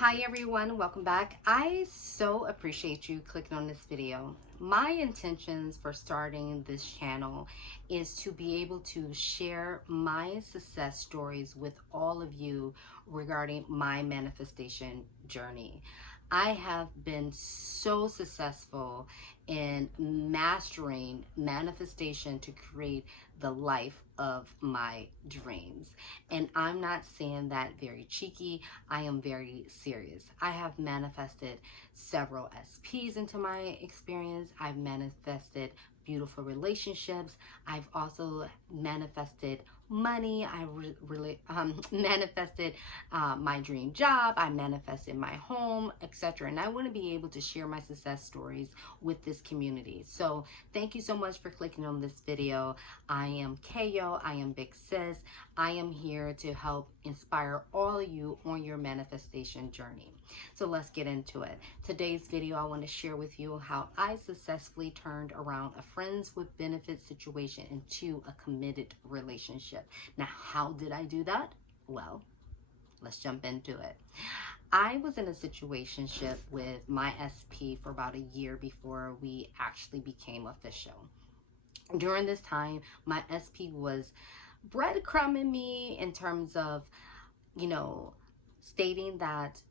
Hi everyone, welcome back. I so appreciate you clicking on this video. My intentions for starting this channel is to be able to share my success stories with all of you regarding my manifestation journey. I have been so successful in mastering manifestation to create the life of my dreams. And I'm not saying that very cheeky. I am very serious. I have manifested several SPs into my experience. I've manifested beautiful relationships. I've also manifested money. I really manifested my dream job. I manifested my home, etc. And I want to be able to share my success stories with this community. So thank you so much for clicking on this video. I am Kayo. I am Big Sis. I am here to help inspire all of you on your manifestation journey. So let's get into it. Today's video, I want to share with you how I successfully turned around a friends with benefits situation into a committed relationship. Now, how did I do that? Well, let's jump into it. I was in a situationship with my SP for about a year before we actually became official. During this time, my SP was breadcrumbing me in terms of, stating that,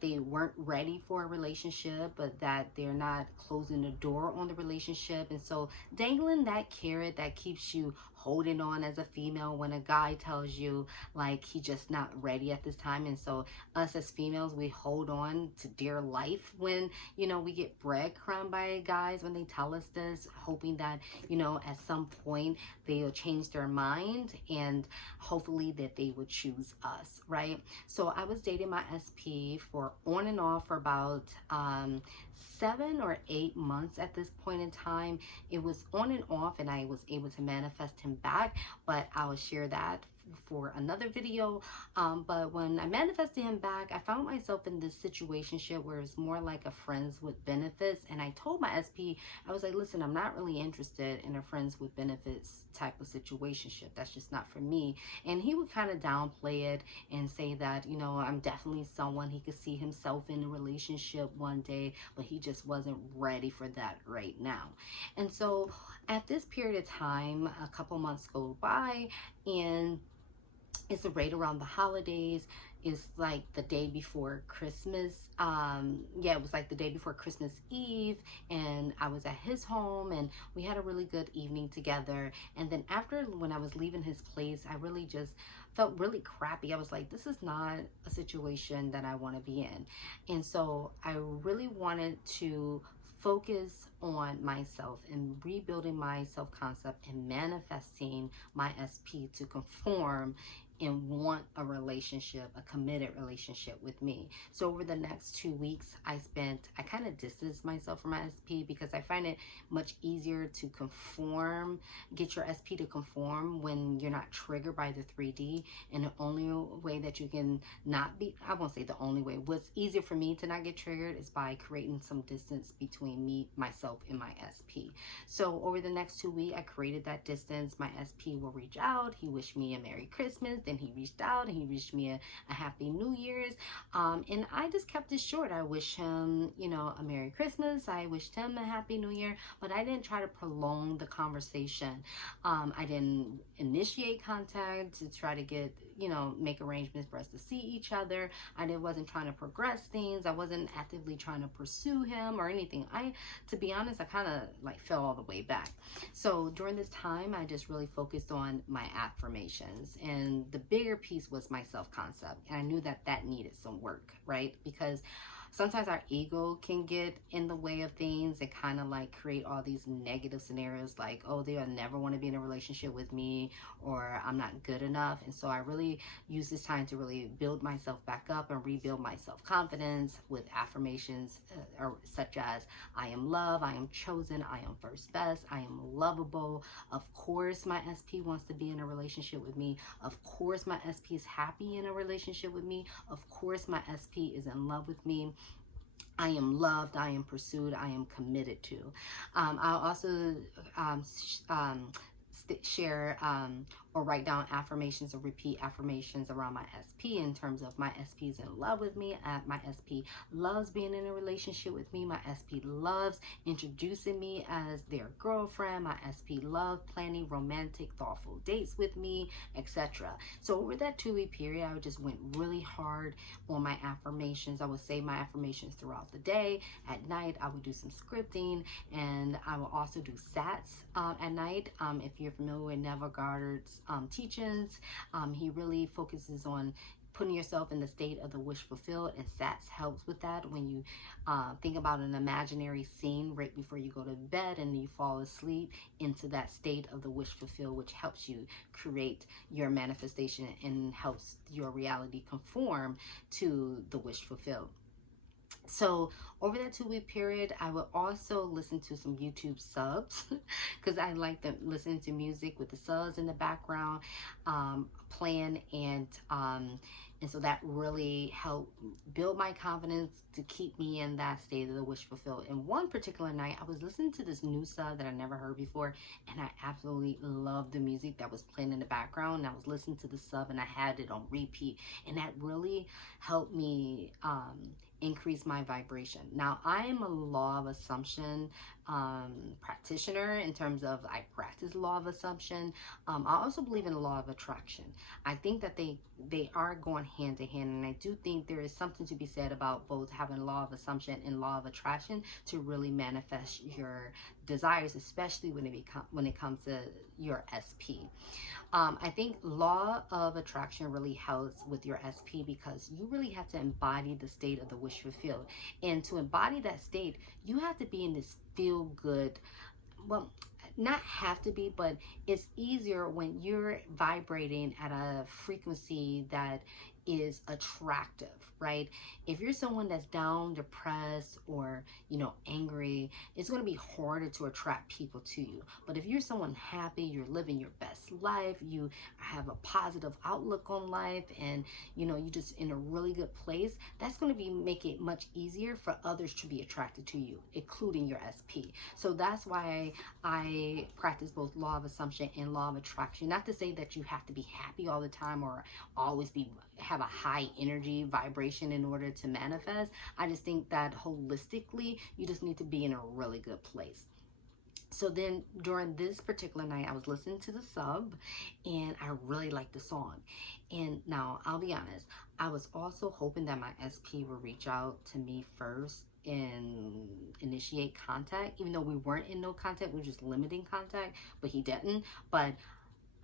they weren't ready for a relationship, but that they're not closing the door on the relationship. And so dangling that carrot that keeps you holding on as a female when a guy tells you like he just not ready at this time. And so us as females, we hold on to dear life when, we get breadcrumbed by guys when they tell us this, hoping that, at some point they'll change their mind and hopefully that they would choose us, right? So I was dating my SP for on and off for about 7 or 8 months at this point in time. It was on and off, and I was able to manifest him back, but I will share that for another video. But when I manifested him back, I found myself in this situationship where it's more like a friends with benefits. And I told my SP, I was like, listen, I'm not really interested in a friends with benefits type of situationship. That's just not for me. And he would kind of downplay it and say that, I'm definitely someone he could see himself in a relationship one day, but he just wasn't ready for that right now. And so at this period of time, a couple months go by, and it's right around the holidays. It's like the day before Christmas. It was like the day before Christmas Eve, and I was at his home and we had a really good evening together. And then after, when I was leaving his place, I really just felt really crappy. I was like, this is not a situation that I want to be in. And so I really wanted to focus on myself and rebuilding my self-concept and manifesting my SP to conform and want a relationship, a committed relationship with me. So over the next 2 weeks, I kind of distanced myself from my SP because I find it much easier to conform, get your SP to conform when you're not triggered by the 3D. And the only way that you can not be, I won't say the only way, what's easier for me to not get triggered is by creating some distance between me, myself, and my SP. So over the next 2 weeks, I created that distance. My SP will reach out. He wished me a Merry Christmas. Then he reached out and he wished me a Happy New Year's. And I just kept it short. I wished him, a Merry Christmas. I wished him a Happy New Year, but I didn't try to prolong the conversation. I didn't initiate contact to try to get, make arrangements for us to see each other. Wasn't trying to progress things. I wasn't actively trying to pursue him or anything. To be honest, I kind of like fell all the way back. So during this time, I just really focused on my affirmations, and the bigger piece was my self-concept. And I knew that that needed some work, right? Because sometimes our ego can get in the way of things and kind of like create all these negative scenarios like, oh, they'll never want to be in a relationship with me, or I'm not good enough. And so I really use this time to really build myself back up and rebuild my self-confidence with affirmations such as, I am loved, I am chosen, I am first best, I am lovable. Of course, my SP wants to be in a relationship with me. Of course, my SP is happy in a relationship with me. Of course, my SP is in love with me. I am loved, I am pursued, I am committed to. I'll also share or write down affirmations or repeat affirmations around my SP in terms of my SP is in love with me. My SP loves being in a relationship with me. My SP loves introducing me as their girlfriend. My SP loves planning romantic, thoughtful dates with me, etc. So over that 2-week period, I just went really hard on my affirmations. I would say my affirmations throughout the day. At night, I would do some scripting, and I will also do SATs at night. If you're familiar with Neville Goddard's teachings, he really focuses on putting yourself in the state of the wish fulfilled, and SATs helps with that. When you think about an imaginary scene right before you go to bed and you fall asleep into that state of the wish fulfilled, which helps you create your manifestation and helps your reality conform to the wish fulfilled. So over that 2-week period, I would also listen to some YouTube subs because I like to listen to music with the subs in the background playing, and so that really helped build my confidence to keep me in that state of the wish fulfilled. And one particular night, I was listening to this new sub that I never heard before, and I absolutely loved the music that was playing in the background. And I was listening to the sub, and I had it on repeat, and that really helped me increase my vibration. Now, I am a law of assumption practitioner in terms of I practice law of assumption. I also believe in the law of attraction. I think that they are going hand in hand, and I do think there is something to be said about both having law of assumption and law of attraction to really manifest your desires, especially when it comes to your SP. I think law of attraction really helps with your SP because you really have to embody the state of the wish fulfilled. And to embody that state, you have to be in this feel good, well, not have to be, but it's easier when you're vibrating at a frequency that is attractive, right? If you're someone that's down, depressed, or angry, it's going to be harder to attract people to you. But if you're someone happy, you're living your best life, you have a positive outlook on life, and you're just in a really good place, that's going to make it much easier for others to be attracted to you, including your SP. So that's why I practice both law of assumption and law of attraction. Not to say that you have to be happy all the time or always have a high energy vibration in order to manifest. I just think that holistically, you just need to be in a really good place. So then during this particular night, I was listening to the sub, and I really liked the song. And now I'll be honest, I was also hoping that my SP would reach out to me first and initiate contact, even though we weren't in no contact, we were just limiting contact, but he didn't. But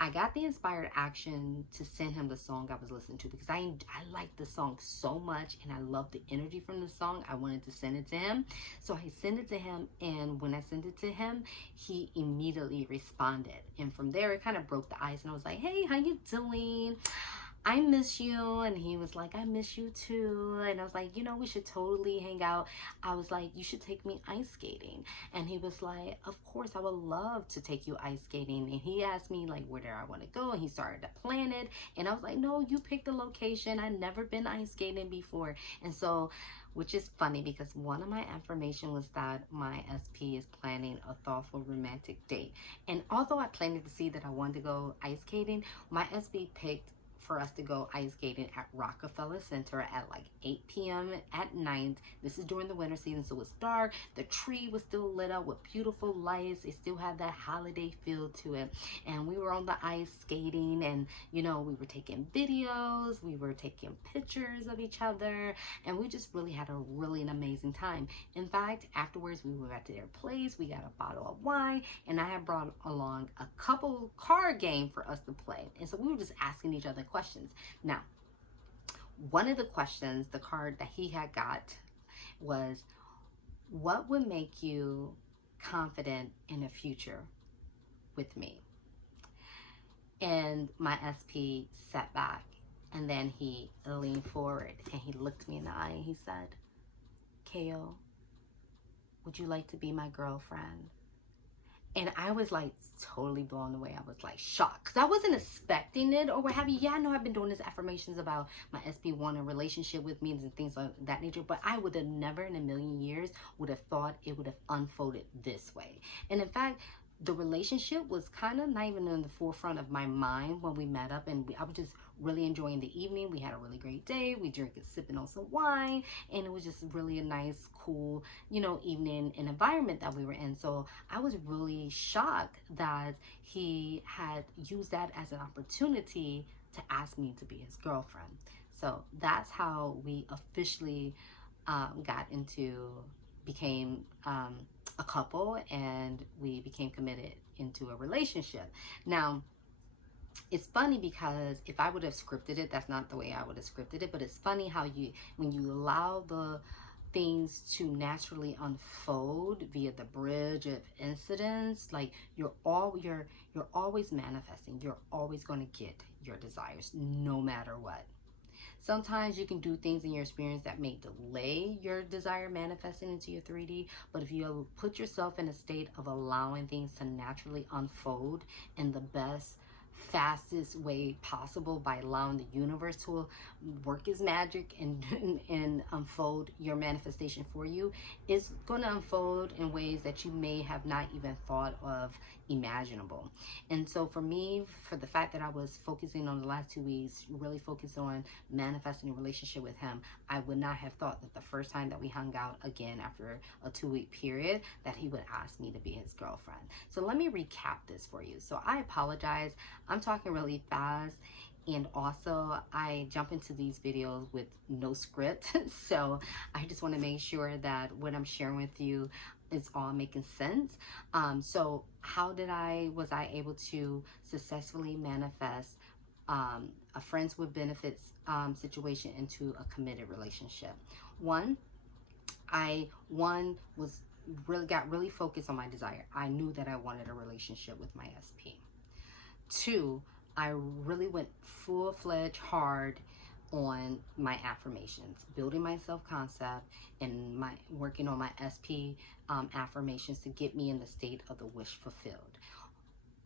I got the inspired action to send him the song I was listening to because I liked the song so much, and I loved the energy from the song. I wanted to send it to him. So I sent it to him, and when I sent it to him, he immediately responded. And from there, it kind of broke the ice, and I was like, hey, how you doing? I miss you. And he was like, I miss you too. And I was like, we should totally hang out. I was like, you should take me ice skating. And he was like, of course, I would love to take you ice skating. And he asked me like where do I want to go, and he started to plan it. And I was like, no, you pick the location. I've never been ice skating before. And so, which is funny because one of my affirmation was that my SP is planning a thoughtful romantic date. And although I planted to see that I wanted to go ice skating, my SP picked for us to go ice skating at Rockefeller Center at like 8 p.m. at night. This is during the winter season, so it's dark. The tree was still lit up with beautiful lights. It still had that holiday feel to it. And we were on the ice skating, and we were taking videos, we were taking pictures of each other, and we just really had an amazing time. In fact, afterwards we went back to their place, we got a bottle of wine, and I had brought along a couple card game for us to play. And so we were just asking each other questions. Now, one of the questions, the card that he had got was, what would make you confident in a future with me? And my SP sat back, and then he leaned forward and he looked me in the eye and he said, Kale, would you like to be my girlfriend? And I was like totally blown away. I was like shocked because I wasn't expecting it or what have you. Yeah, I know I've been doing these affirmations about my SP wanting a relationship with me and things of that nature, but I would have never in a million years would have thought it would have unfolded this way. And in fact, the relationship was kind of not even in the forefront of my mind when we met up, and I was just really enjoying the evening. We had a really great day. We drank it, sipping on some wine, and it was just really a nice, cool, evening and environment that we were in. So I was really shocked that he had used that as an opportunity to ask me to be his girlfriend. So that's how we officially became a couple, and we became committed into a relationship. Now, it's funny because if I would have scripted it, that's not the way I would have scripted it, but it's funny how when you allow the things to naturally unfold via the bridge of incidents, like you're always manifesting. You're always going to get your desires no matter what. Sometimes you can do things in your experience that may delay your desire manifesting into your 3D, but if you put yourself in a state of allowing things to naturally unfold in the best, fastest way possible, by allowing the universe to work its magic and unfold your manifestation for you, it's going to unfold in ways that you may have not even thought of imaginable. And so for me, for the fact that I was focusing on the last 2 weeks, really focused on manifesting a relationship with him, I would not have thought that the first time that we hung out again after a 2-week period, that he would ask me to be his girlfriend. So let me recap this for you. So I apologize. I'm talking really fast, and also I jump into these videos with no script. So I just want to make sure that what I'm sharing with you is all making sense. So how was I able to successfully manifest a friends with benefits situation into a committed relationship? I got really focused on my desire. I knew that I wanted a relationship with my SP. 2, I really went full-fledged hard on my affirmations, building my self-concept, and working on my SP affirmations to get me in the state of the wish fulfilled.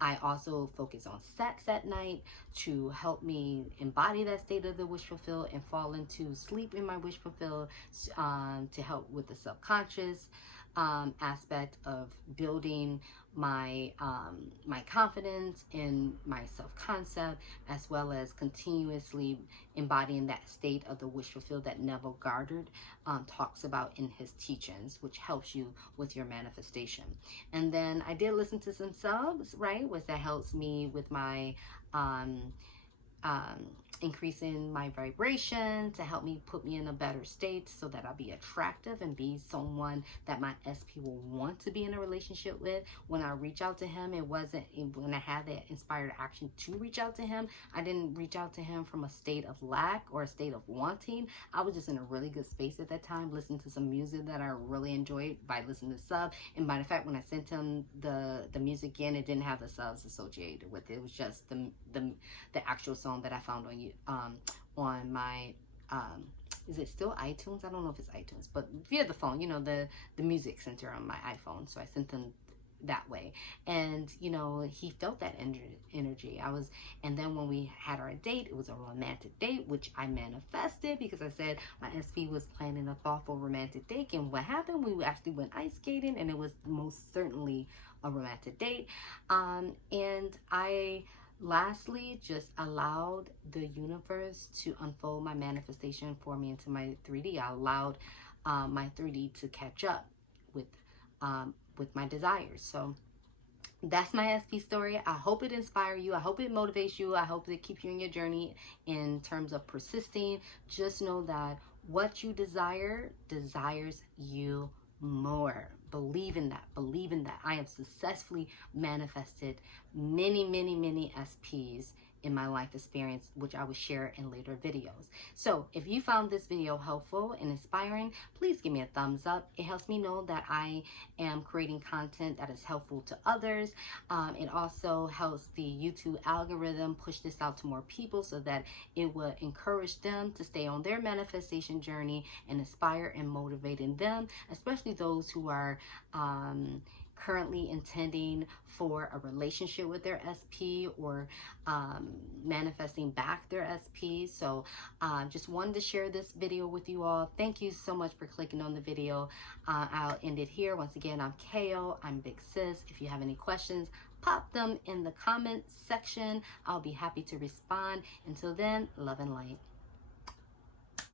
I also focus on sex at night to help me embody that state of the wish fulfilled and fall into sleep in my wish fulfilled, to help with the subconscious aspect of building my confidence in my self-concept, as well as continuously embodying that state of the wish fulfilled that Neville Goddard talks about in his teachings, which helps you with your manifestation. And then I did listen to some subs, right, which that helps me with my increasing my vibration to help me put me in a better state so that I'll be attractive and be someone that my SP will want to be in a relationship with. When I reach out to him, when I had that inspired action to reach out to him, I didn't reach out to him from a state of lack or a state of wanting. I was just in a really good space at that time, listening to some music that I really enjoyed by listening to sub. And by the fact, when I sent him the music in, it didn't have the subs associated with it. It was just the actual song that I found on my is it still iTunes? I don't know if it's iTunes, but via the phone, the music center on my iPhone. So I sent them that way, and he felt that energy. And then when we had our date, it was a romantic date, which I manifested because I said my SP was planning a thoughtful romantic date. And what happened? We actually went ice skating, and it was most certainly a romantic date. And I lastly just allowed the universe to unfold my manifestation for me into my 3D. I allowed my 3D to catch up with my desires. So that's my SP story. I hope it inspires you. I hope it motivates you. I hope it keeps you in your journey in terms of persisting. Just know that what you desire desires you more. Believe in that. Believe in that. I have successfully manifested many, many, many SPs in my life experience, which I will share in later videos. So if you found this video helpful and inspiring, please give me a thumbs up. It helps me know that I am creating content that is helpful to others. It also helps the YouTube algorithm push this out to more people so that it will encourage them to stay on their manifestation journey and inspire and motivating them, especially those who are currently intending for a relationship with their SP or manifesting back their SP. So just wanted to share this video with you all. Thank you so much for clicking on the video. I'll end it here. Once again, I'm KO. I'm Big Sis. If you have any questions, pop them in the comment section. I'll be happy to respond. Until then, love and light.